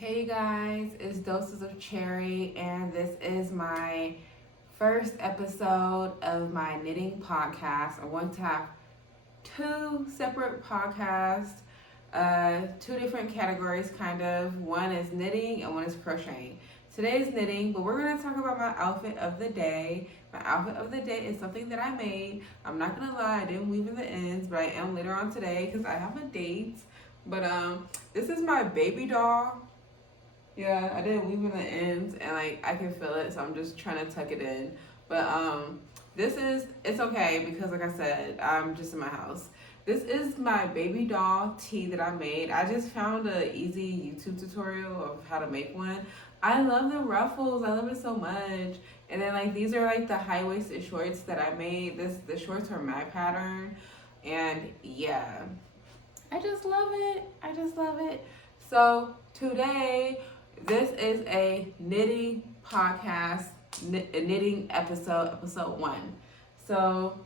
Hey guys, it's Doses of Cherry, and this is my first episode of my knitting podcast. I want to have two separate podcasts, two different categories, kind of. One is knitting and one is crocheting. Today is knitting, but we're going to talk about my outfit of the day. My outfit of the day is something that I made. I'm not going to lie, I didn't weave in the ends, but I am later on today because I have a date. But this is my baby doll. Yeah, I didn't weave in the ends and like I can feel it, so I'm just trying to tuck it in. But it's okay because like I said, I'm just in my house. This is my baby doll tee that I made. I just found an easy YouTube tutorial of how to make one. I love the ruffles. I love it so much. And then like these are like the high-waisted shorts that I made. The shorts are my pattern. And yeah. I just love it. I just love it. So today, this is a knitting podcast, knitting episode 1. So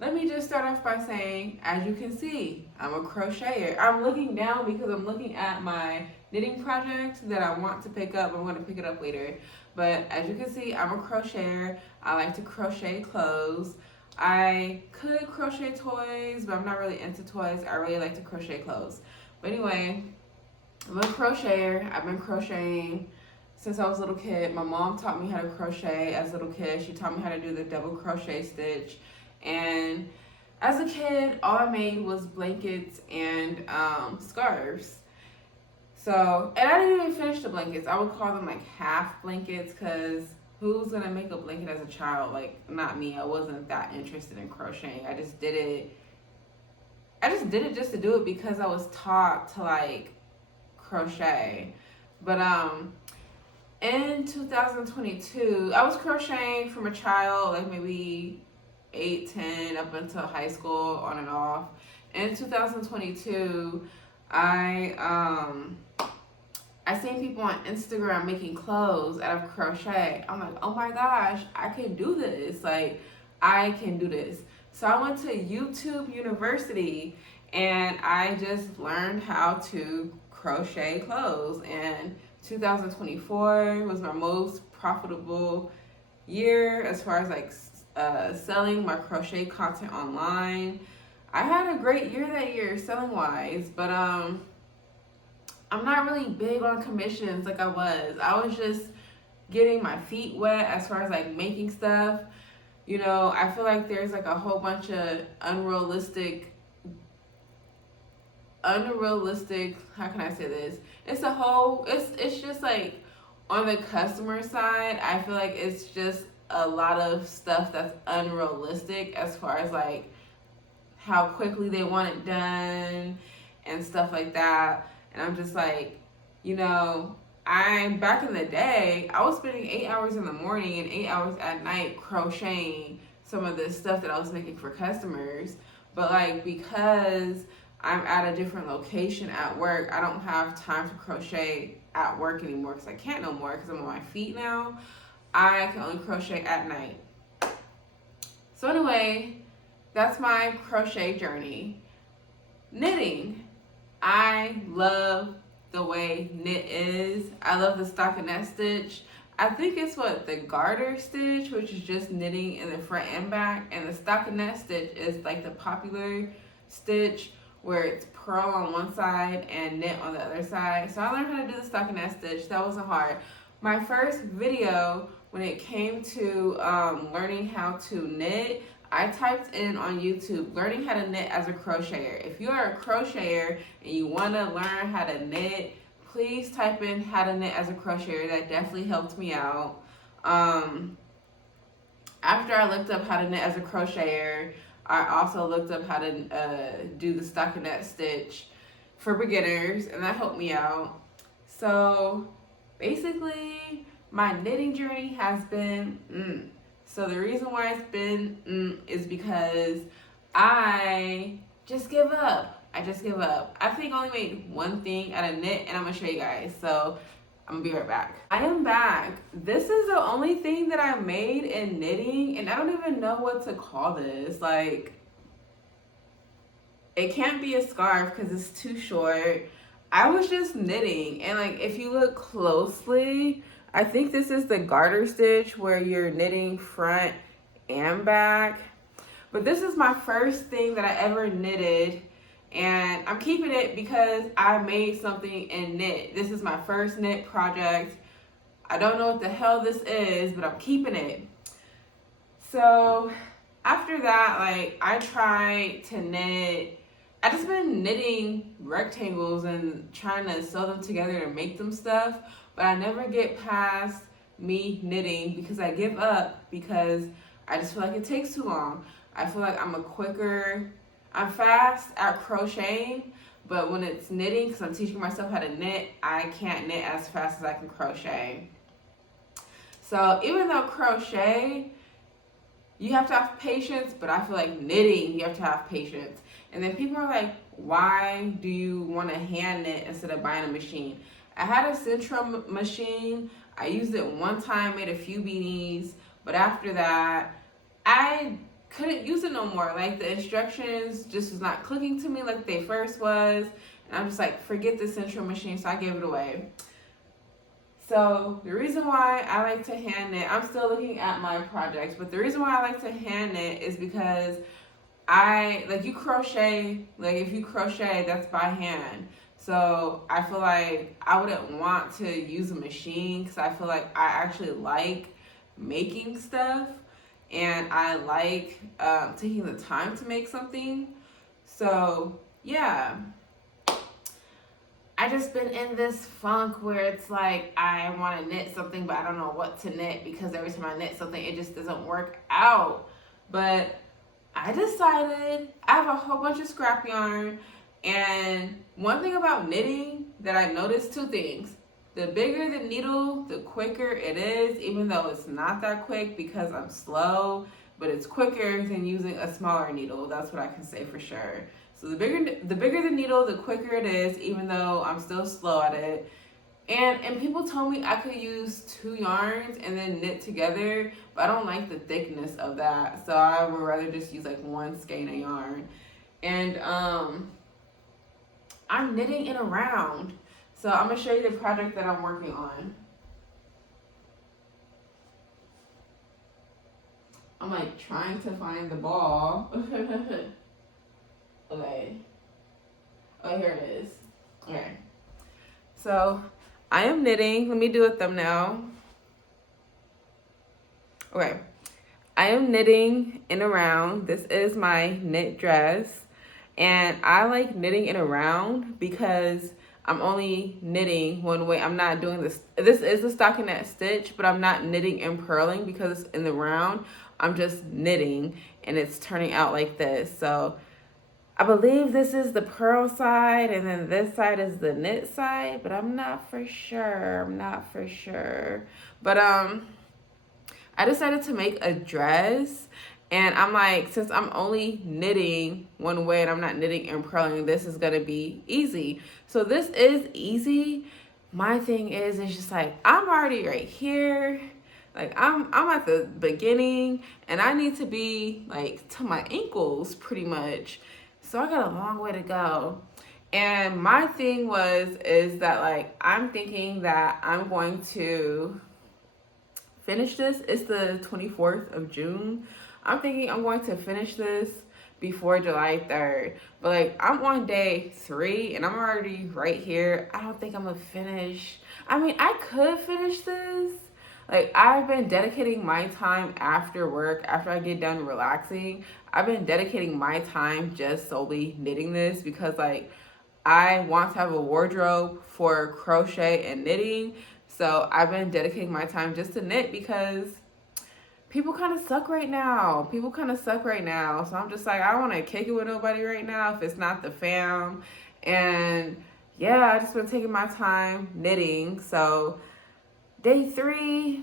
let me just start off by saying, as you can see, I'm a crocheter. I'm looking down because I'm looking at my knitting project that I want to pick up. I'm going to pick it up later. But as you can see, I'm a crocheter. I like to crochet clothes. I could crochet toys, but I'm not really into toys. I really like to crochet clothes. But anyway, I'm a crocheter. I've been crocheting since I was a little kid. My mom taught me how to crochet as a little kid. She taught me how to do the double crochet stitch. And as a kid, all I made was blankets and scarves. So, and I didn't even finish the blankets. I would call them like half blankets because who's gonna make a blanket as a child? Like, not me. I wasn't that interested in crocheting. I just did it just to do it because I was taught to like crochet. But in 2022 I was crocheting from a child, like maybe 8, 10 up until high school, on and off. In 2022 I seen people on Instagram making clothes out of crochet. I'm like, oh my gosh, I can do this. Like, I can do this. So I went to YouTube University and I just learned how to crochet clothes. And 2024 was my most profitable year as far as like selling my crochet content online. I had a great year that year selling wise, but I'm not really big on commissions like I was. I was just getting my feet wet as far as like making stuff. You know, I feel like there's like a whole bunch of unrealistic, how can I say this? It's just like on the customer side, I feel like it's just a lot of stuff that's unrealistic as far as like how quickly they want it done and stuff like that. And I'm just like, you know, back in the day, I was spending 8 hours in the morning and 8 hours at night crocheting some of this stuff that I was making for customers. But like, because I'm at a different location at work, I don't have time to crochet at work anymore because I can't no more because I'm on my feet now. I can only crochet at night. So anyway, that's my crochet journey. Knitting. I love the way knit is. I love the stockinette stitch. I think it's the garter stitch, which is just knitting in the front and back, and the stockinette stitch is like the popular stitch where it's purl on one side and knit on the other side. So I learned how to do the stockinette stitch. That wasn't hard. My first video when it came to learning how to knit, I typed in on YouTube, learning how to knit as a crocheter. If you are a crocheter and you want to learn how to knit, please type in how to knit as a crocheter. That definitely helped me out. After I looked up how to knit as a crocheter, I also looked up how to do the stockinette stitch for beginners, and that helped me out. So basically, my knitting journey has been So the reason why it's been is because I just give up. I think I only made one thing out of knit, and I'm gonna show you guys. So I'm gonna be right back. I am back. This is the only thing that I made in knitting, and I don't even know what to call this. Like, it can't be a scarf because it's too short. I was just knitting, and like if you look closely, I think this is the garter stitch where you're knitting front and back. But this is my first thing that I ever knitted, and I'm keeping it because I made something in knit. This is my first knit project. I don't know what the hell this is, but I'm keeping it. So after that, like I tried to knit. I just been knitting rectangles and trying to sew them together to make them stuff, but I never get past me knitting because I give up because I just feel like it takes too long. I feel like I'm fast at crocheting, but when it's knitting, because I'm teaching myself how to knit, I can't knit as fast as I can crochet. So even though crochet, you have to have patience, but I feel like knitting, you have to have patience. And then people are like, why do you want to hand knit instead of buying a machine? I had a Centrum machine. I used it one time, made a few beanies, but after that, I couldn't use it no more. Like the instructions just was not clicking to me like they first was. And I'm just like, forget the Centrum machine, so I gave it away. So the reason why I like to hand knit, I'm still looking at my projects, but the reason why I like to hand knit is because you crochet, like if you crochet, that's by hand. So I feel like I wouldn't want to use a machine because I feel like I actually like making stuff and I like taking the time to make something. So yeah. I just been in this funk where it's like I want to knit something, but I don't know what to knit because every time I knit something, it just doesn't work out. But I decided I have a whole bunch of scrap yarn, and one thing about knitting that I noticed, two things. The bigger the needle, the quicker it is, even though it's not that quick because I'm slow, but it's quicker than using a smaller needle. That's what I can say for sure. So the bigger the needle, the quicker it is, even though I'm still slow at it. And people told me I could use two yarns and then knit together, but I don't like the thickness of that. So I would rather just use like one skein of yarn. And I'm knitting it around. So I'm gonna show you the project that I'm working on. I'm like trying to find the ball. Okay. Oh, here it is. Okay. So I am knitting. Let me do a thumbnail. Okay. I am knitting in around. This is my knit dress. And I like knitting in around because I'm only knitting one way. I'm not doing this. This is a stockinette stitch, but I'm not knitting and purling because it's in the round. I'm just knitting and it's turning out like this. So I believe this is the purl side and then this side is the knit side, but I'm not for sure. But I decided to make a dress, and I'm like, since I'm only knitting one way and I'm not knitting and purling, this is gonna be easy. So this is easy. My thing is, it's just like I'm already right here. Like I'm at the beginning and I need to be like to my ankles pretty much. So I got a long way to go. And my thing is that like I'm thinking that I'm going to finish this. It's the 24th of June. I'm thinking I'm going to finish this before July 3rd. But like I'm on day 3 and I'm already right here. I don't think I'm gonna finish. I mean, I could finish this. Like I've been dedicating my time after work, after I get done relaxing. I've been dedicating my time just solely knitting this because like I want to have a wardrobe for crochet and knitting. So I've been dedicating my time just to knit because people kind of suck right now. So I'm just like, I don't want to kick it with nobody right now if it's not the fam. And yeah, I just been taking my time knitting. So day 3,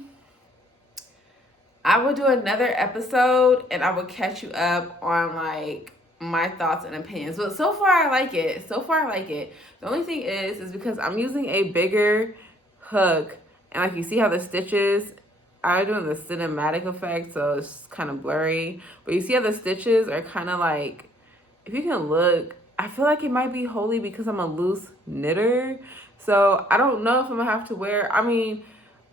I will do another episode and I will catch you up on like my thoughts and opinions. But so far I like it. The only thing is because I'm using a bigger hook, and like you see how the stitches, I'm doing the cinematic effect, so it's kind of blurry. But you see how the stitches are kind of like, if you can look, I feel like it might be holy because I'm a loose knitter. So I don't know if I'm gonna have to wear, I mean,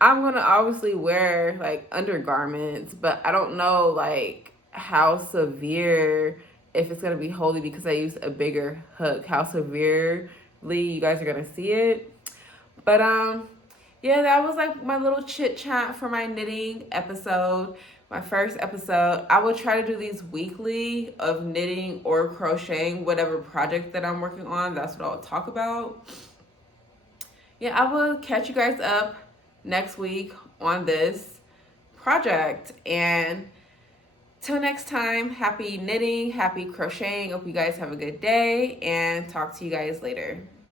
I'm gonna obviously wear like undergarments, but I don't know like how severe, if it's gonna be holy because I used a bigger hook, how severely you guys are gonna see it. But yeah, that was like my little chit chat for my knitting episode, my first episode. I will try to do these weekly of knitting or crocheting, whatever project that I'm working on. That's what I'll talk about. Yeah, I will catch you guys up next week on this project. And till next time, happy knitting, happy crocheting. Hope you guys have a good day and talk to you guys later.